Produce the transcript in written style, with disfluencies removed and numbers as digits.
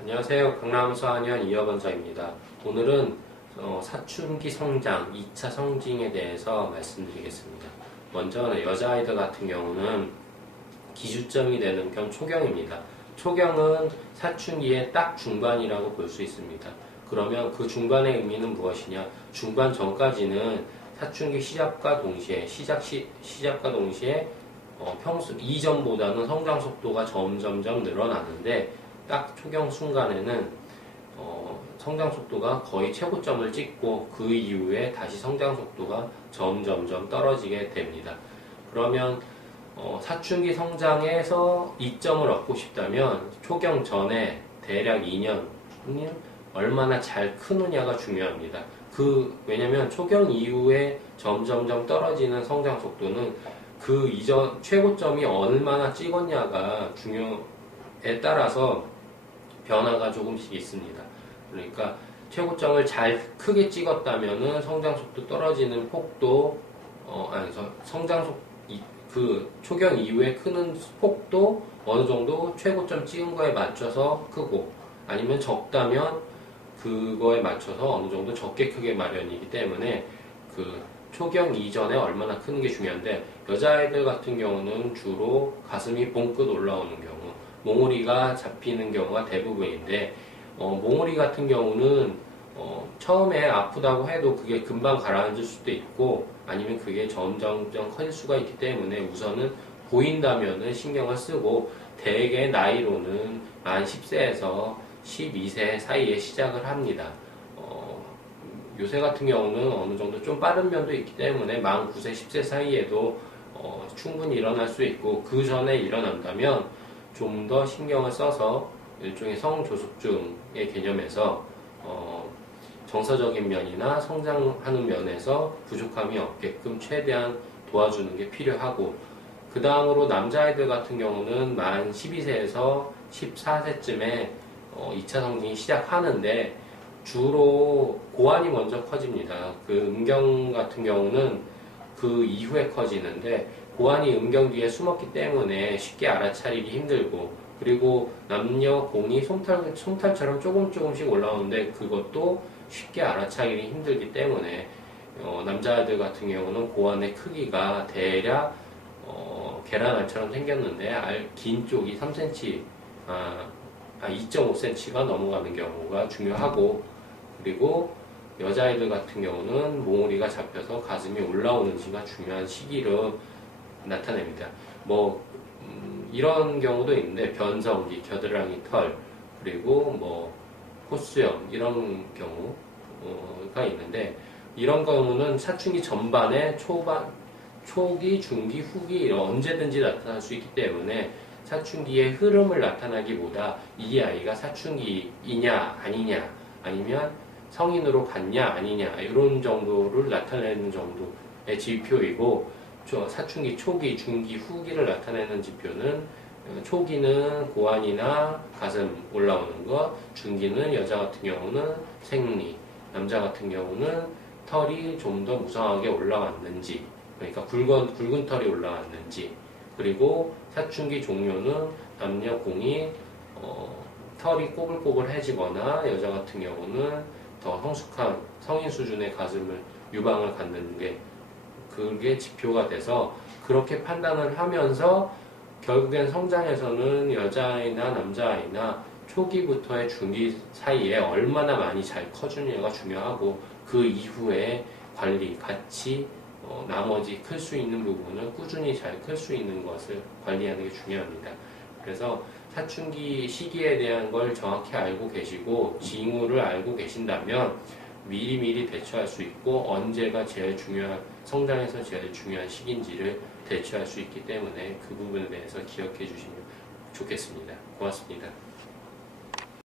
안녕하세요. 강남소아년 이어번서입니다. 오늘은 사춘기 성장, 2차 성징에 대해서 말씀드리겠습니다. 먼저 여자아이들 같은 경우는 기준점이 되는 건 초경입니다. 초경은 사춘기의 딱 중반이라고 볼 수 있습니다. 그러면 그 중반의 의미는 무엇이냐? 중반 전까지는 사춘기 시작과 동시에 평소 이전보다는 성장 속도가 점점점 늘어나는데 딱 초경 순간에는 성장 속도가 거의 최고점을 찍고 그 이후에 다시 성장 속도가 점점점 떨어지게 됩니다. 그러면 사춘기 성장에서 이점을 얻고 싶다면 초경 전에 대략 2년 얼마나 잘 크느냐가 중요합니다. 왜냐면 초경 이후에 점점점 떨어지는 성장 속도는 그 이전 최고점이 얼마나 찍었냐가 중요에 따라서 변화가 조금씩 있습니다. 그러니까 최고점을 잘 크게 찍었다면은 성장 속도 떨어지는 폭도 그 초경 이후에 크는 폭도 어느 정도 최고점 찍은 거에 맞춰서 크고, 아니면 적다면 그거에 맞춰서 어느 정도 적게 크게 마련이기 때문에 그 초경 이전에 얼마나 크는 게 중요한데, 여자아이들 같은 경우는 주로 가슴이 봉끝 올라오는 경우, 몽우리가 잡히는 경우가 대부분인데, 몽우리 같은 경우는 처음에 아프다고 해도 그게 금방 가라앉을 수도 있고, 아니면 그게 점점점 커질 수가 있기 때문에 우선은 보인다면은 신경을 쓰고, 대개 나이로는 만 10세에서 12세 사이에 시작을 합니다. 요새 같은 경우는 어느 정도 좀 빠른 면도 있기 때문에 만 9세, 10세 사이에도 충분히 일어날 수 있고, 그 전에 일어난다면 좀 더 신경을 써서 일종의 성조숙증의 개념에서 정서적인 면이나 성장하는 면에서 부족함이 없게끔 최대한 도와주는 게 필요하고, 그 다음으로 남자아이들 같은 경우는 만 12세에서 14세쯤에 2차 성징이 시작하는데, 주로 고환이 먼저 커집니다. 그 음경 같은 경우는 그 이후에 커지는데, 고환이 음경 뒤에 숨었기 때문에 쉽게 알아차리기 힘들고, 그리고 남녀 공이 솜탈처럼 조금씩 올라오는데 그것도 쉽게 알아차리기 힘들기 때문에 남자아이들 같은 경우는 고환의 크기가 대략 계란알처럼 생겼는데 긴 쪽이 3cm, 2.5cm가 넘어가는 경우가 중요하고, 그리고 여자아이들 같은 경우는 몽우리가 잡혀서 가슴이 올라오는지가 중요한 시기로 나타냅니다. 이런 경우도 있는데, 변성기, 겨드랑이 털, 그리고 콧수염, 이런 경우가 있는데, 이런 경우는 사춘기 전반에 초기, 중기, 후기 언제든지 나타날 수 있기 때문에 사춘기의 흐름을 나타나기보다 이 아이가 사춘기이냐 아니냐, 아니면 성인으로 갔냐 아니냐, 이런 정도를 나타내는 정도의 지표이고, 사춘기 초기, 중기, 후기를 나타내는 지표는 초기는 고환이나 가슴 올라오는 것, 중기는 여자 같은 경우는 생리, 남자 같은 경우는 털이 좀 더 무성하게 올라왔는지, 그러니까 굵은 털이 올라왔는지, 그리고 사춘기 종료는 남녀 공이 털이 꼬불꼬불해지거나, 여자 같은 경우는 더 성숙한 성인 수준의 가슴을 유방을 갖는 게 그게 지표가 돼서, 그렇게 판단을 하면서 결국엔 성장에서는 여자아이나 남자아이나 초기부터의 중기 사이에 얼마나 많이 잘 커주느냐가 중요하고, 그 이후에 관리 같이 나머지 클 수 있는 부분을 꾸준히 잘 클 수 있는 것을 관리하는 게 중요합니다. 그래서 사춘기 시기에 대한 걸 정확히 알고 계시고 징후를 알고 계신다면 미리미리 대처할 수 있고, 언제가 제일 중요한, 성장에서 제일 중요한 시기인지를 대처할 수 있기 때문에 그 부분에 대해서 기억해 주시면 좋겠습니다. 고맙습니다.